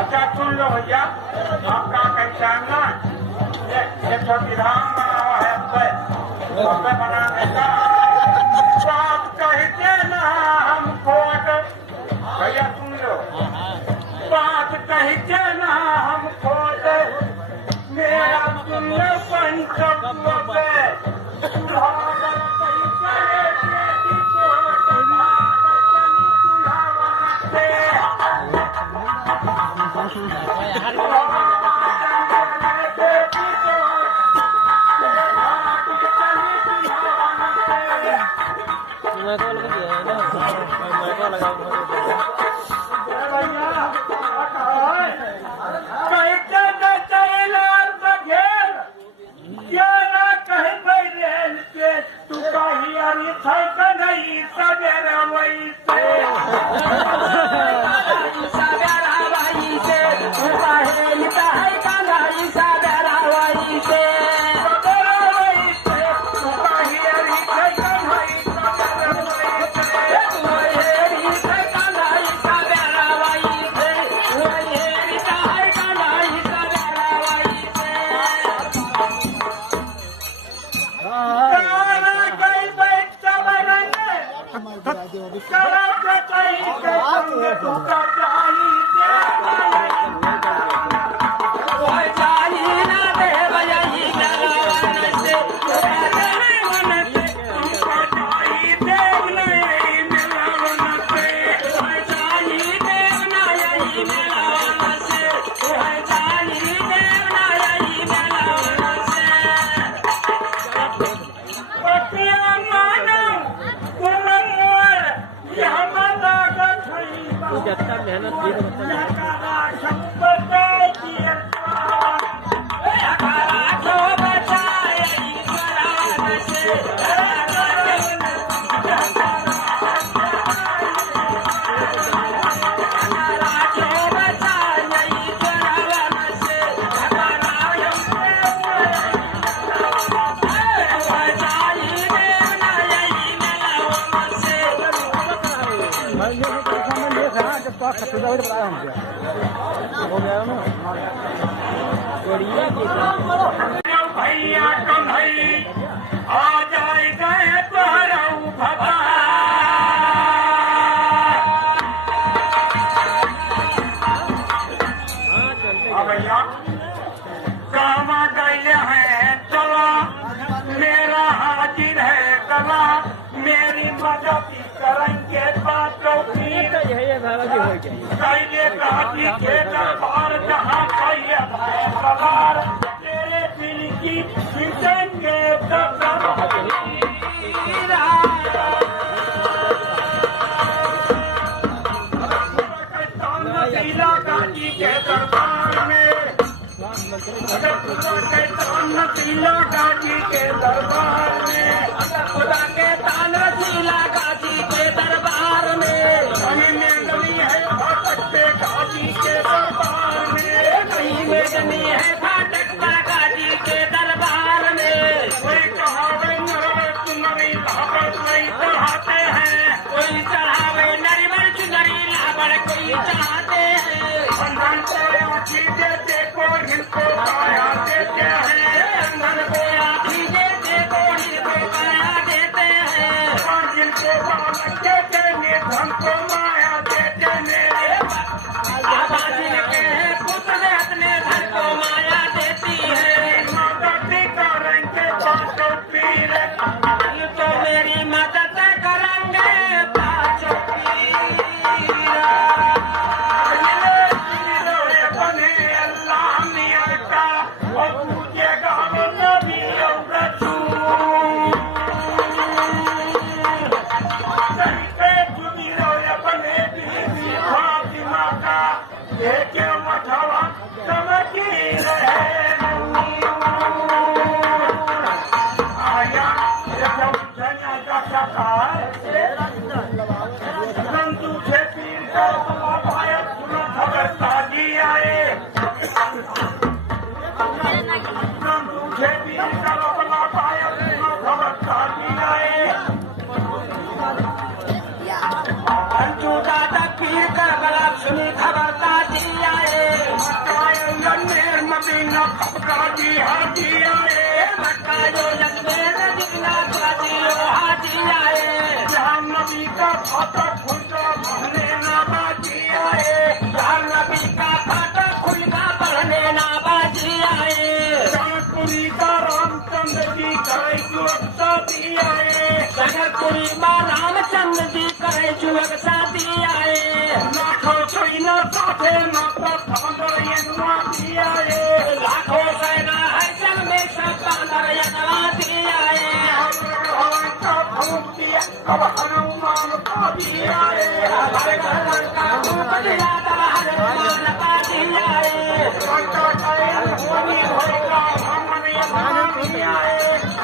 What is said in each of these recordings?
अच्छा सुन लो भैया, आपका कैसा ना ये तो विधान बना हुआ है उसपे बना देता बात कहते ना हमको भैया सुन लो, बात कहते ना हमको मेरा सुन लो पंचत्व पे भैया कन्हई आ जाएगा भैया कामा गैले हैं चला मेरा हाजिर है गला मेरी मदद करेंगे कैले काजी के दरबार जहाँ कैले भाई सवार तेरे दिल की खींचेंगे गाजी के दरबार में नसीला गाजी के दरबार में खुदा के तान नसीला गाजी के दरबार में कहीं में गली है फाटक गाजी के दरबार में कहीं में गली है फाटक गाजी के दरबार में कोई कहावे नरवर चुनरी लाबड़ नहीं चढ़ाते हैं कोई चढ़ावे नरवर चुनरी लाबड़ कोई चढ़ाते हैं बंधन को आँखी देते को इनको काया देते हैं बंधन को आँखी देते को इनको काया देते हैं जिनको बालक देते निर्धन को माया देते मेरे बाबा जिनके पुत्र अपने धन को माया देती है मदद करेंगे पाँचों पीर तो मेरी मदद करेंगे पाँचों पीर बने अल्लाह मियाँ का और पूछेगा नबी और रसूल बने बीवी फातिमा का देखे मठवा चमकी रहे आया रंतु से पीर का सुना खबर ताजी आए रंतु से पीर का फाटक खुलका पढ़ने ना बाजी आए, यार नबी का फाटक खुलका पढ़ने ना बाजी आए, जनकपुरी का रामचंद्र जी करे जुलक शादी आए, जनकपुरी माँ रामचंद्र जी करे जुलक शादी आए, लाखों सेना साथे माता बांधर यनवादी आए, लाखों सेना है जग में सब बांधर यनवादी आए, अब हनुमान पादी आए, हर घर का धूप जलाता हनुमान पादी आए, लंका कायल होनी होएगा रामन यजमानी आए,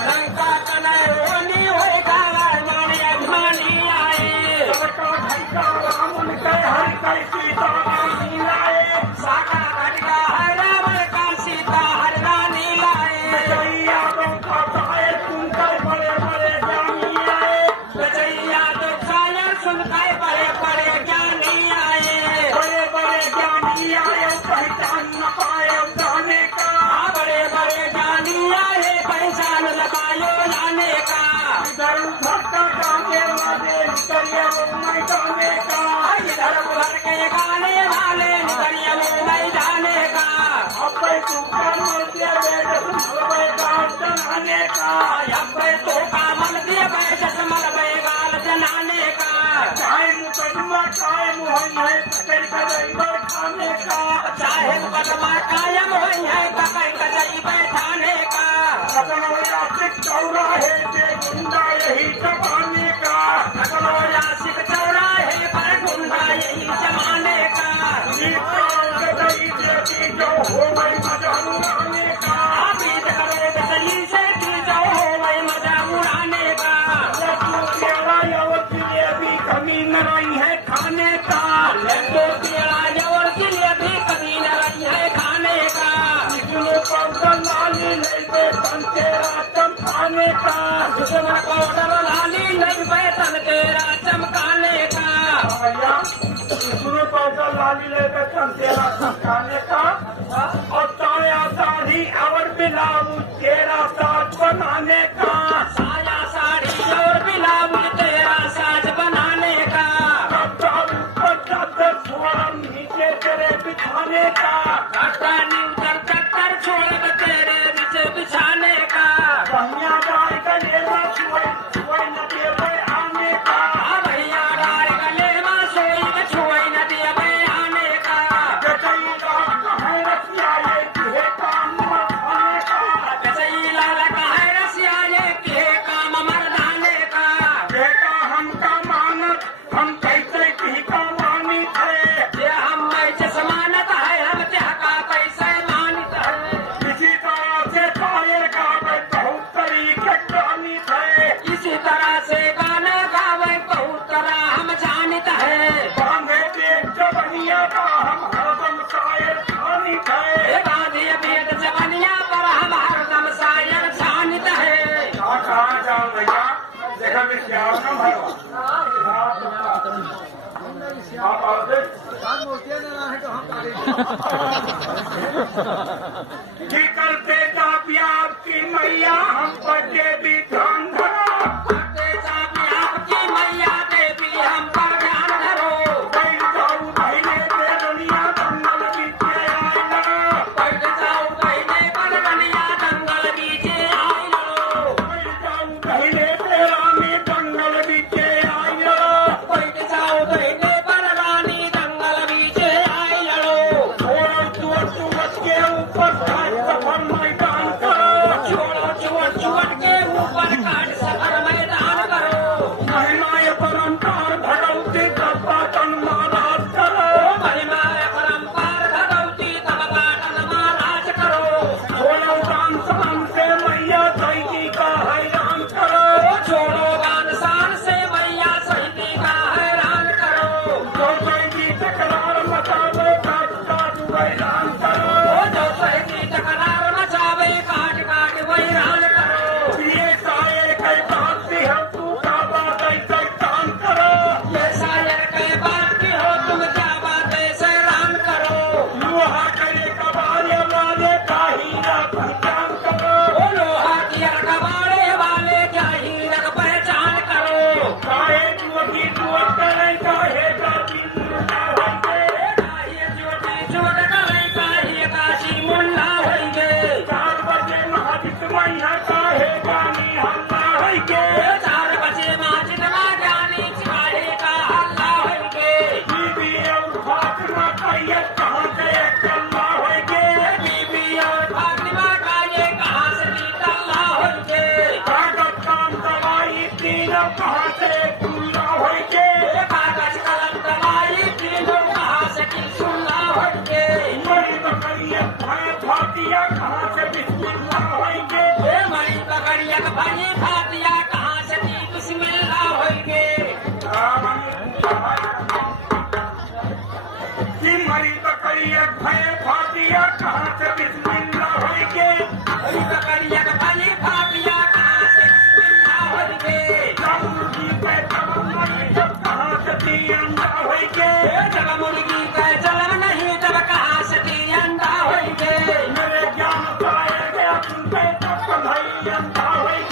लंका कायल होनी होएगा रामन यजमानी आए, लंका ढंका रामन के हर कई सीता रानी लाए, साका घटिया है रावण का सीता हर रानी लाए, यादों का कायल सुनकर बड़े बड़े ज्ञानी आए, सुनकर बड़े बड़े ज्ञानी आए, बड़े बड़े ज्ञानी आए पहचान न पाए जाने का, बड़े बड़े ज्ञानी आए पहचान न पाए जाने का, इधर उधर का गाने वाले निकलिए वो मैदाने का, इधर उधर के गाने वाले निकलिए वो मैदाने का, अब तू का मल दिया गाल जनाने का, अब तो का मल दिया मल गाल जनाने का, चाहे मुकदमा कायम हो है पकड़ कर बैठाने का, चाहे मुकदमा कायम हो है पकड़ कर बैठाने का, अगलोया सिख चौराहे पे गुंडा यही जमाने का, अगलोया सिख चौराहे पर गुंडा यही जमाने का, गदई देवी जो हो गई मजा उड़ाने का, बीत करो गदई से की जो हो गई मजा उड़ाने का, कमी न रही है खाने का, लड्डू तेरा जवर के लिए भी कमी न रही है खाने का, जिसने पाउडर लाली लेते तन तेरा चमकाने का, जिसने पाउडर लाली लेते तन तेरा चमकाने का, जिसने पाउडर लाली लेते तन तेरा चमकाने का, और साया साड़ी और ब्लाउज तेरा साज बनाने का, साया साड़ी और ब्लाउज तेरा साज बनाने का, नीचे तेरे बिछाने का, चक्कर छोड़ तेरे नीचे बिछाने का, भैया डाल गलेवा सोई न देवे आने का, भैया डाल गलेवा सोई न देवे आने का, जसई लाल कहे रसिया ये तुहे काम मर्दाने का, जसई लाल कहे रसिया ये तुहे काम मर्दाने का, बेटा हमका मानत हम कैसे की कमानी थे, ये हम पैसे मानत है हम क्या का पैसे मानित है, इसी तरह से शायर गावे बहुत तरीके जानी थे, इसी तरह से गाना गावे बहुत तरह हम जानित है, बांधे पेट जबनिया का हम हरदम शायर जानित है, बांधे पेट जबनिया पर हम हरदम शायर जानित है, कहाँ जाओ भैया देखा मैं क्या आप आओगे जी करते जा प्यार की मैया हम पर देवी ध्यान धरो, करते जा प्यार की मैया देवी हम पर ध्यान धरो, बैठ जाऊ बहने पे दुनिया दंगल बीचे आई लो, बैठ जाऊ बहने पर दुनिया दंगल बीचे आई लो, बैठ जाऊ बहने पे रानी दंगल बीचे आई लो, बैठ जाऊ बहने पर रानी दंगल बीचे आई लो, छोड़ो चुवट के ऊपर सफर मैदान करो, छोड़ो चुवट के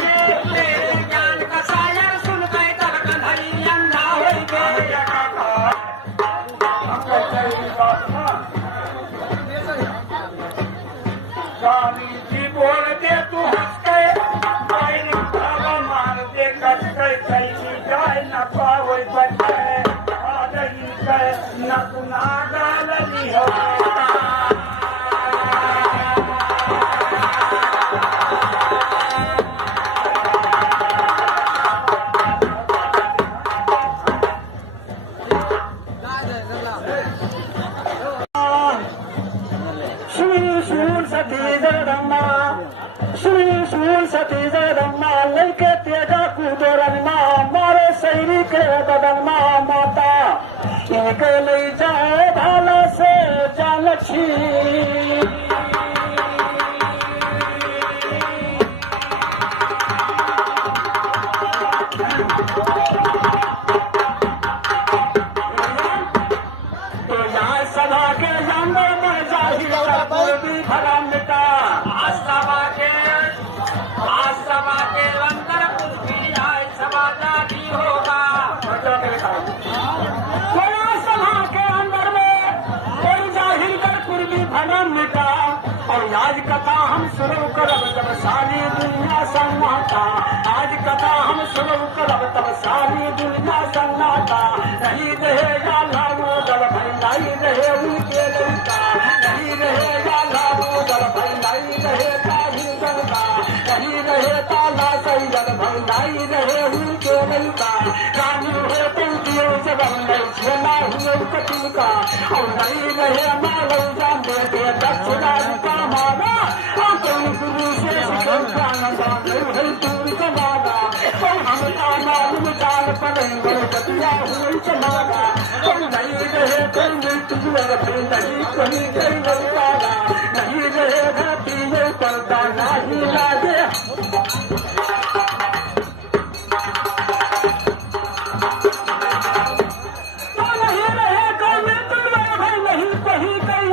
मेरे ज्ञान का सायर सुन गए तब कन्हैया अंधा हो गए। स्वामी जी बोल दे तू हंस गए मार दे कट गए कैसी जाए न पावे बचे आ रही गए न गुना डाली हो सती जगदम्मा लैके तेजा कुदोरनमा मारे शैरी के बदनमा माता इनके ले जाए भाला से जालक्षी तो यहाँ सभा के अंदर मर जाही भी भरा मिटा सभा के अंदर कुछ भी जाए समाचारी होगा। सभा के अंदर में कोई जाहिर कर कुर्बी भरम मिटा और आज कथा हम शुरू करब जब सारी दुनिया सन्नाटा आज कथा हम शुरू करब तब सारी दुनिया सन्नाटा नहीं रहेगा लागू दल भाई नहीं रहे उनके लड़का नहीं रहेगा लागू दल भाई नहीं रहेगा हिंदन का नहीं रहे ताला सही दल भाई नहीं रहे उनके लड़का कानू है पंक्तियों से बंदे छेना हुए कटिल का और नहीं रहे मालव जान देते दक्षिणा का माना और कोई गुरु से सिखा नहीं है दूर कमाना तो हम मालूम चाल पड़ेंगे बतिया हुई चमाना तो नहीं रहे कोई मृत्यु नहीं कोई कहीं लड़काना नहीं रहे घाटी में पर्दा नहीं लागे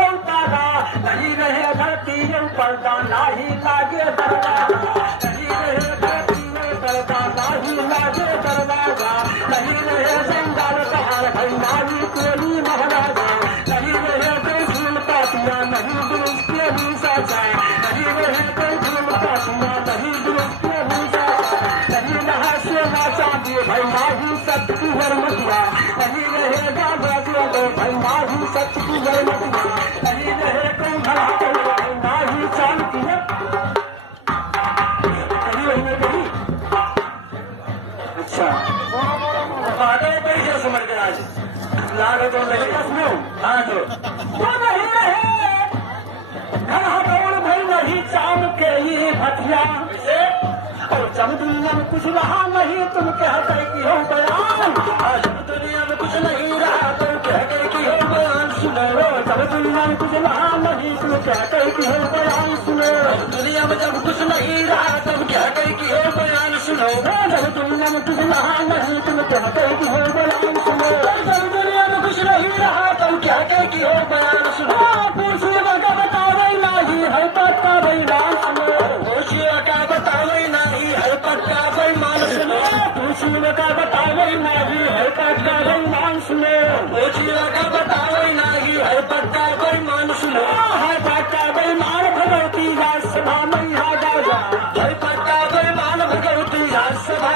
नहीं रहे धरती पर्दा नाही लागे दरवाजा नहीं रहे धरती पर्दा नाही लागे दरवाजा नहीं रहे जंगल पहाड़ भाई नाली कोली महाराजा नहीं रहे कोई फूल पातिया नहीं दुरुस्त के भी साचा नहीं रहे कोई फूल पातिया नहीं दुरुस्त के भी साचा नहीं नहा से नाचा दिए भाई माही सत्य की हरमतिया नहीं रहेगा बाजिया दो भाई माही सत्य की हरमतिया नहीं रहे कोई भला माही चाल किया अच्छा कैसे समझ गया आज लागे तो नहीं कसमो हाँ तो नहीं रहे घर हटोड़ भाई नहीं चाम के ये भटिया और जब दुनिया में कुछ रहा नहीं तुम कह कर की हो बयान जब दुनिया में कुछ नहीं रहा तुम कह कर की हो बयान सुनो जब दुनिया में कुछ रहा नहीं तुम कह कर की हो बयान सुनो दुनिया में जब कुछ नहीं रहा तुम कह कर की हो बयान सुनो जब दुनिया में कुछ रहा नहीं तुम कह कर की हो बयान सुनो जब दुनिया में कुछ नहीं रहा तुम क्या कह की हो बयान सुनो पूछिए का बतावे नहीं है पक्का बयान सुनो पूछिए का बतावे नहीं है पक्का बयान सुनो पूछिए का बतावे नहीं है पक्का बयान सुनो पूछिए का बतावे नहीं है पक्का बयान सुनो है पक्का बयान भगवती सभा में आ जा है पक्का बयान भगवती सभा